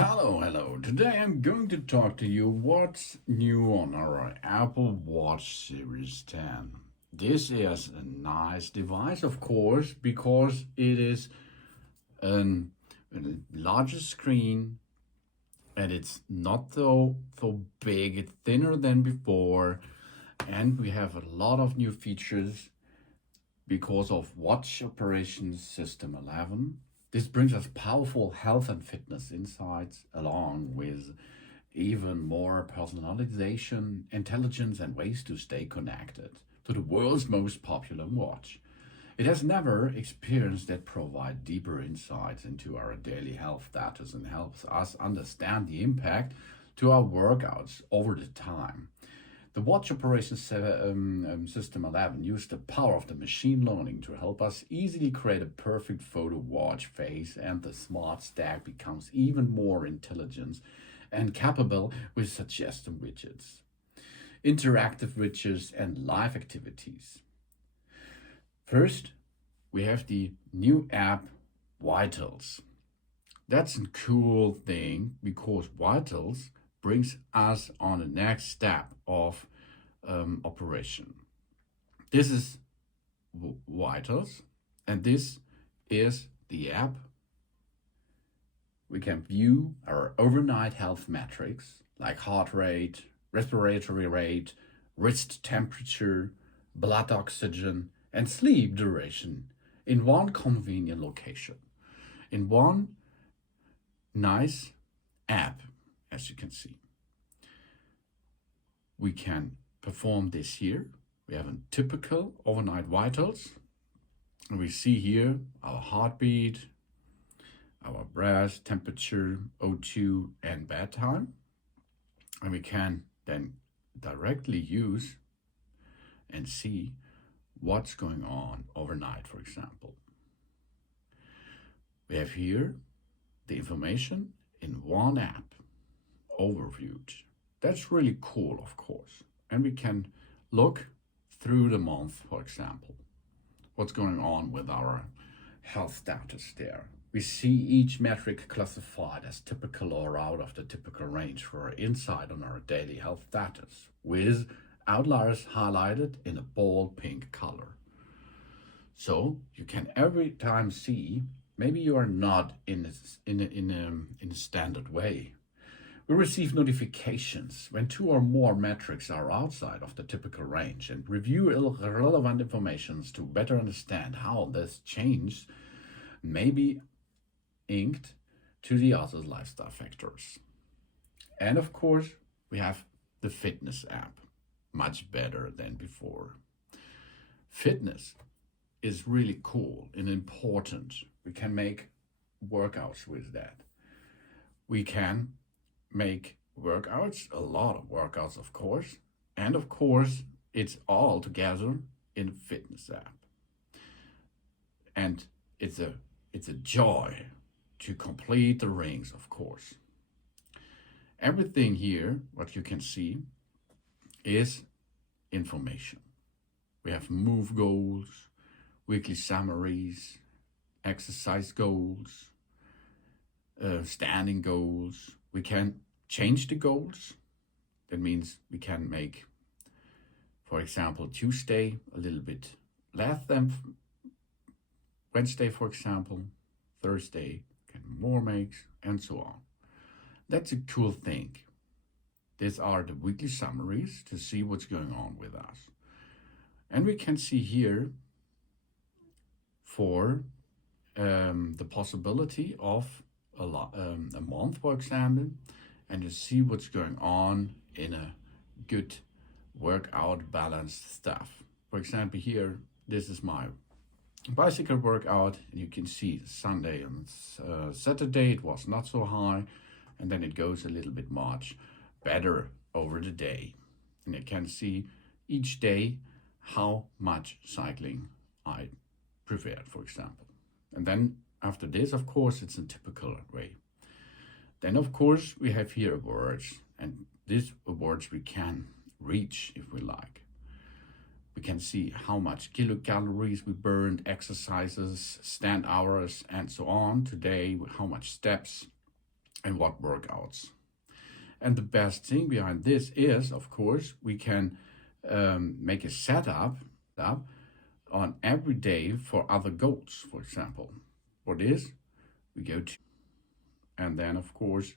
Hello. Today I'm going to talk to you what's new on our Apple Watch Series 10. This is a nice device, of course, because it is an, a larger screen and it's not so big. It's thinner than before, and we have a lot of new features because of Watch Operations System 11. This brings us powerful health and fitness insights along with even more personalization, intelligence, and ways to stay connected to the world's most popular watch. It has never experienced that provide deeper insights into our daily health status and helps us understand the impact to our workouts over the time. The watch operations system 11 used the power of the machine learning to help us easily create a perfect photo watch face, and the smart stack becomes even more intelligent and capable with suggestive widgets, interactive widgets, and live activities. First, we have the new app Vitals. That's a cool thing because Vitals brings us on the next step of operation. This is Vitals, and this is the app. We can view our overnight health metrics like heart rate, respiratory rate, wrist temperature, blood oxygen, and sleep duration in one convenient location, in one nice app, as you can see. We can perform this here. We have a typical overnight vitals. And we see here our heartbeat, our breath, temperature, O2, and bedtime. And we can then directly use and see what's going on overnight, for example. We have here the information in one app, overviewed. That's really cool, of course. And we can look through the month, for example, what's going on with our health status there. We see each metric classified as typical or out of the typical range for our insight on our daily health status, with outliers highlighted in a bold pink color. So you can every time see maybe you are not in a standard way. We receive notifications when two or more metrics are outside of the typical range and review relevant information to better understand how this change may be linked to the other lifestyle factors. And of course, we have the fitness app, much better than before. Fitness is really cool and important. We can make workouts with that. We can make workouts, a lot of workouts, of course. And of course, it's all together in a fitness app. And it's a joy to complete the rings, of course. Everything here, what you can see, is information. We have move goals, weekly summaries, exercise goals, standing goals. We can change the goals. That means we can make, for example, Tuesday a little bit less than Wednesday, for example, Thursday can more makes, and so on. That's a cool thing. These are the weekly summaries to see what's going on with us. And we can see here for the possibility of a month, for example, and to see what's going on in a good workout balanced stuff. For example, here, this is my bicycle workout, and you can see Sunday and Saturday it was not so high, and then it goes a little bit much better over the day. And you can see each day how much cycling I prepared, for example. And then after this, of course, it's a typical way. Then, of course, we have here awards, and these awards we can reach if we like. We can see how much kilocalories we burned, exercises, stand hours, and so on. Today, how much steps and what workouts. And the best thing behind this is, of course, we can make a setup on every day for other goals, for example. What is? We go to, and then, of course,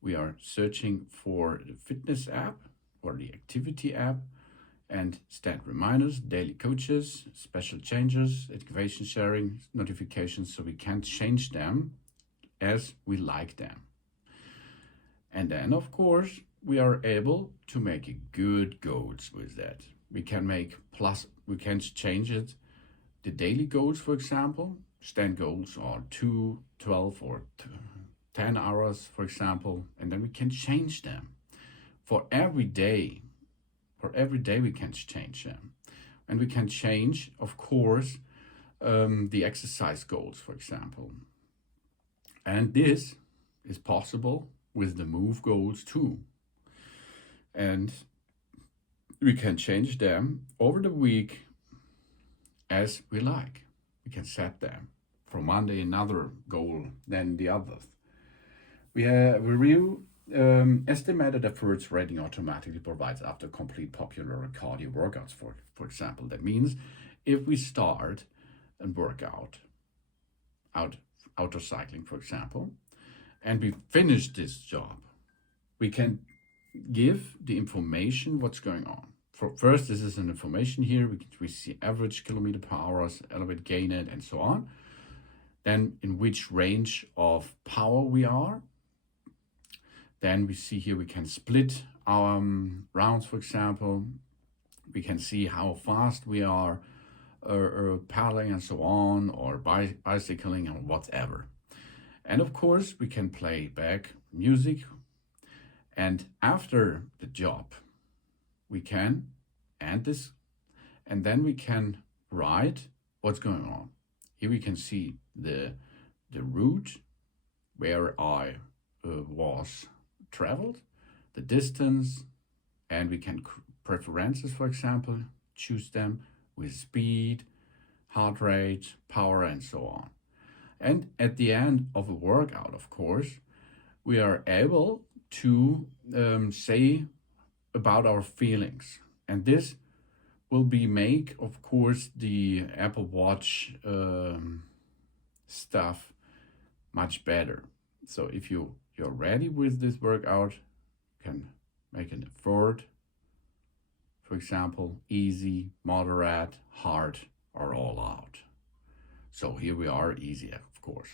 we are searching for the fitness app or the activity app and set reminders, daily coaches, special changes, activation sharing, notifications, so we can change them as we like them. And then, of course, we are able to make good goals with that. We can change it. The daily goals, for example, stand goals are 2, 12, or 10 hours, for example, and then we can change them. For every day we can change them. And we can change, of course, the exercise goals, for example. And this is possible with the move goals too. And we can change them over the week as we like. We can set them. For Monday, another goal than the others. We review estimated efforts rating automatically provides after complete popular cardio workouts, for example. That means if we start a workout, outdoor cycling, for example, and we finish this job, we can give the information what's going on. First, this is an information here. We see average kilometer per hour, elevate, gain it, and so on. Then in which range of power we are. Then we see here we can split our rounds, for example. We can see how fast we are paddling and so on, or bicycling or whatever. And of course, we can play back music. And after the job, we can end this, and then we can write what's going on. Here we can see the route where I was traveled, the distance, and we can preferences, for example, choose them with speed, heart rate, power, and so on. And at the end of a workout, of course, we are able to say about our feelings. And this will make, of course, the Apple Watch stuff much better. So if you're ready with this workout, you can make an effort. For example, easy, moderate, hard, or all out. So here we are, easy, of course.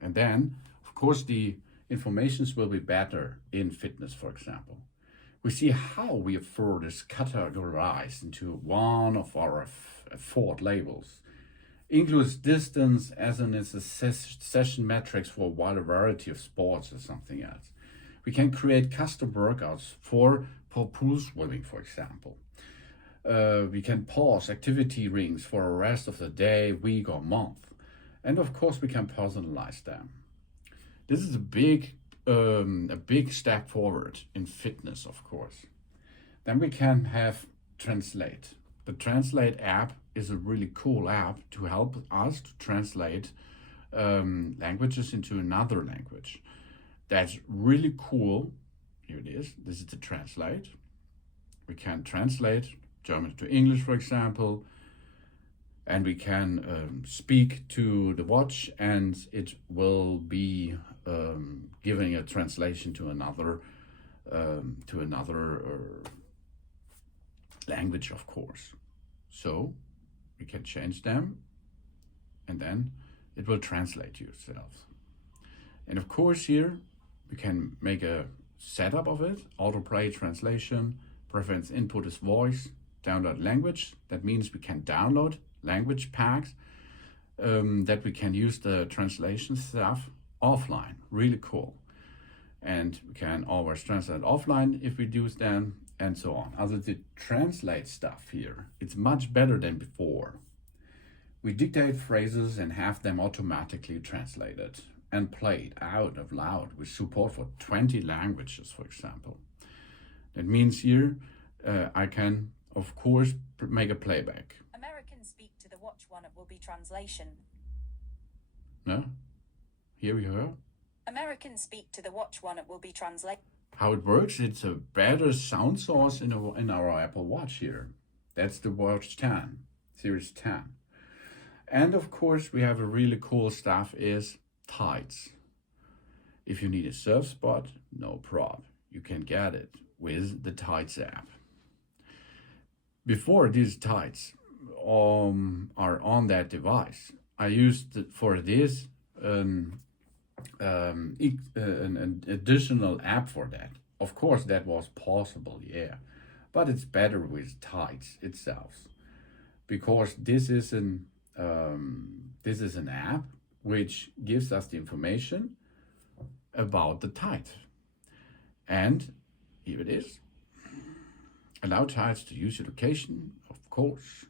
And then, of course, the informations will be better in fitness, for example. We see how we effort is categorized into one of our effort labels. Includes distance as in it's a session metrics for a wider variety of sports or something else. We can create custom workouts for pool swimming, for example. We can pause activity rings for the rest of the day, week, or month. And of course, we can personalize them. This is a big step forward in fitness, of course. Then we can have Translate. The Translate app is a really cool app to help us to translate languages into another language. That's really cool. Here it is. This is the Translate. We can translate German to English, for example, and we can speak to the watch, and it will be giving a translation to another language, of course. So we can change them, and then it will translate yourself. And of course, here we can make a setup of it: autoplay, translation, preference input is voice, download language. That means we can download language packs that we can use the translation stuff offline. Really cool. And we can always translate offline if we do them, and so on. Also, the translate stuff here, it's much better than before. We dictate phrases and have them automatically translated and played out of loud with support for 20 languages, for example. That means here I can, of course, make a playback. Americans speak to the watch one, it will be translation. No? Here we are. Americans speak to the watch one, it will be translated. How it works, it's a better sound source in our Apple Watch here. That's the Watch 10, Series 10. And of course, we have a really cool stuff is tights. If you need a surf spot, no problem. You can get it with the Tights app. Before these tights are on that device, I used for this an additional app for that. Of course, that was possible, yeah, but it's better with Tights itself because this is an app which gives us the information about the tight. And here it is. Allow tights to use your location, of course.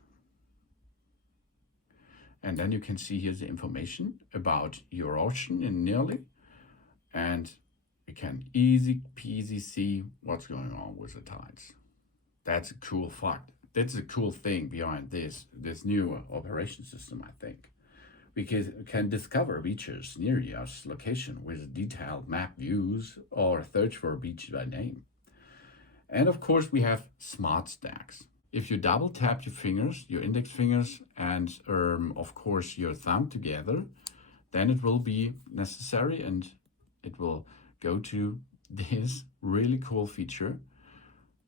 And then you can see here the information about your ocean in nearly. And you can easy peasy see what's going on with the tides. That's a cool fact. That's a cool thing behind this new operation system, I think. We can discover beaches near your location with detailed map views or search for a beach by name. And of course, we have smart stacks. If you double tap your fingers, your index fingers, and of course your thumb together, then it will be necessary and it will go to this really cool feature.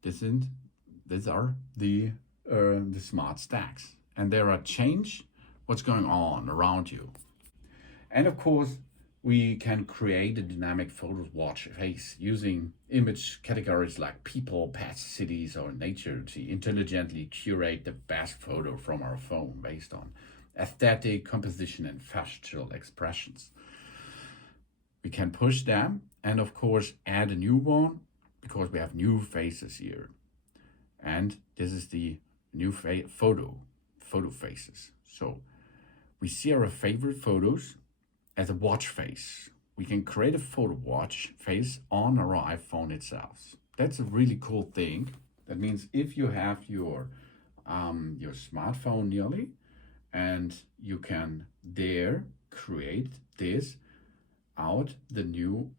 These are the smart stacks, and there are change what's going on around you. And of course, we can create a dynamic photo watch face using image categories like people, pets, cities, or nature to intelligently curate the best photo from our phone based on aesthetic, composition, and facial expressions. We can push them and of course add a new one because we have new faces here. And this is the new photo faces. So we see our favorite photos as a watch face. We can create a photo watch face on our iPhone itself. That's a really cool thing. That means if you have your smartphone nearly, and you can there create this out the new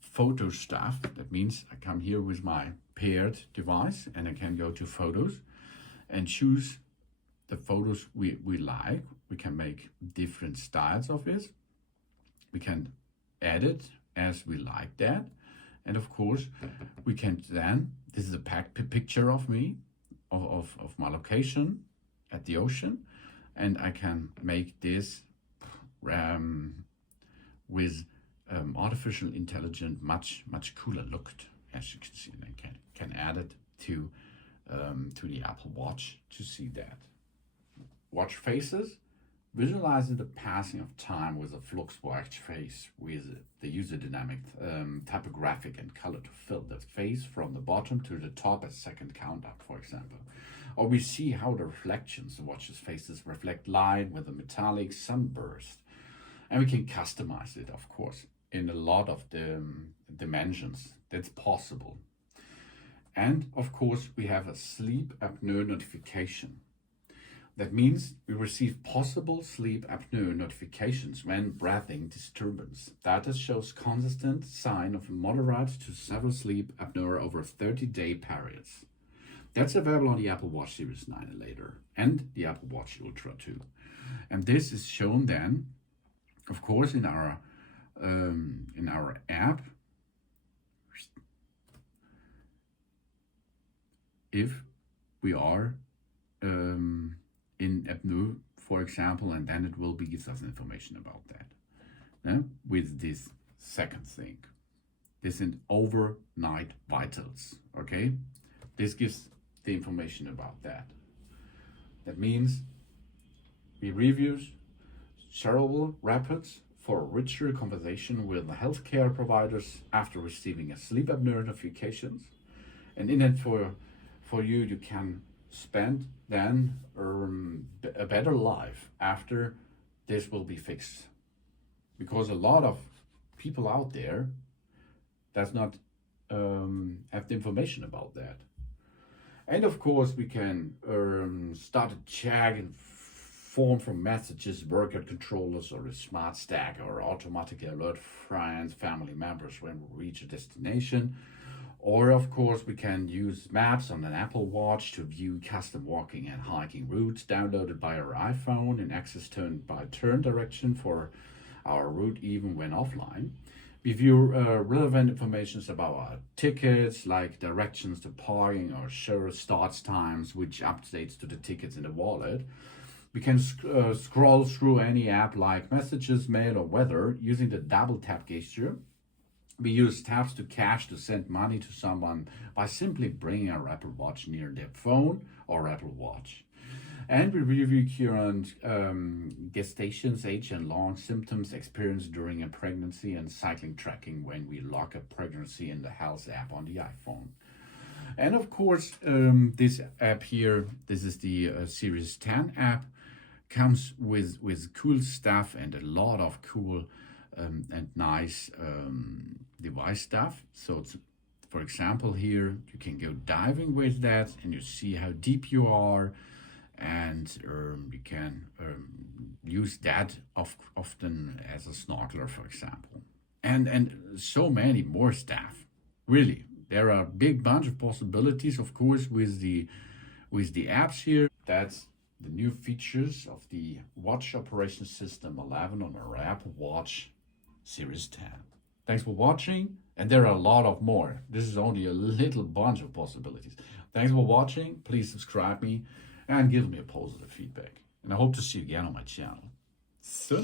photo stuff. That means I come here with my paired device and I can go to photos and choose the photos we like. We can make different styles of it. We can edit as we like that. And of course, we can then, this is a picture of me, of my location at the ocean. And I can make this with artificial intelligence much cooler looked, as you can see. And I can add it to the Apple Watch to see that. Watch faces visualizes the passing of time with a flux watch face with the user dynamic typographic and color to fill the face from the bottom to the top as second count up, for example. Or we see how the reflections of watches faces reflect light with a metallic sunburst. And we can customize it, of course, in a lot of the dimensions that's possible. And of course, we have a sleep apnea notification. That means we receive possible sleep apnea notifications when breathing disturbance. Data shows consistent sign of moderate to severe sleep apnea over 30-day periods. That's available on the Apple Watch Series 9 and later, and the Apple Watch Ultra 2. And this is shown then, of course, in our app. If we are in apnea, for example, and then it will give us information about that. With this second thing, this is overnight vitals. Okay, this gives the information about that. That means we reviews shareable reports for richer conversation with the healthcare providers after receiving a sleep apnea notifications, and in it for you can spend then a better life after this will be fixed, because a lot of people out there does not have the information about that. And of course we can start a check and phone from messages, workout controllers, or a smart stack, or automatically alert friends, family members when we reach a destination. Or, of course, we can use maps on an Apple Watch to view custom walking and hiking routes downloaded by our iPhone and access turn by turn direction for our route even when offline. We view relevant information about our tickets, like directions to parking or show start times, which updates to the tickets in the wallet. We can scroll through any app like messages, mail, or weather using the double tap gesture. We use taps to cash to send money to someone by simply bringing our Apple Watch near their phone or Apple Watch. And we review current gestations, age, and long symptoms experienced during a pregnancy and cycling tracking when we lock a pregnancy in the health app on the iPhone. And of course, this app here, this is the Series 10 app, comes with cool stuff and a lot of cool and nice device stuff. So it's, for example, here you can go diving with that and you see how deep you are, and you can use that often as a snorkeler, for example, and so many more stuff. Really, there are a big bunch of possibilities, of course, with the apps here. That's the new features of the Watch Operation System 11 on our Apple Watch Series 10. Thanks for watching, and there are a lot of more. This is only a little bunch of possibilities. Thanks for watching. Please subscribe me and give me a positive feedback. And I hope to see you again on my channel. So.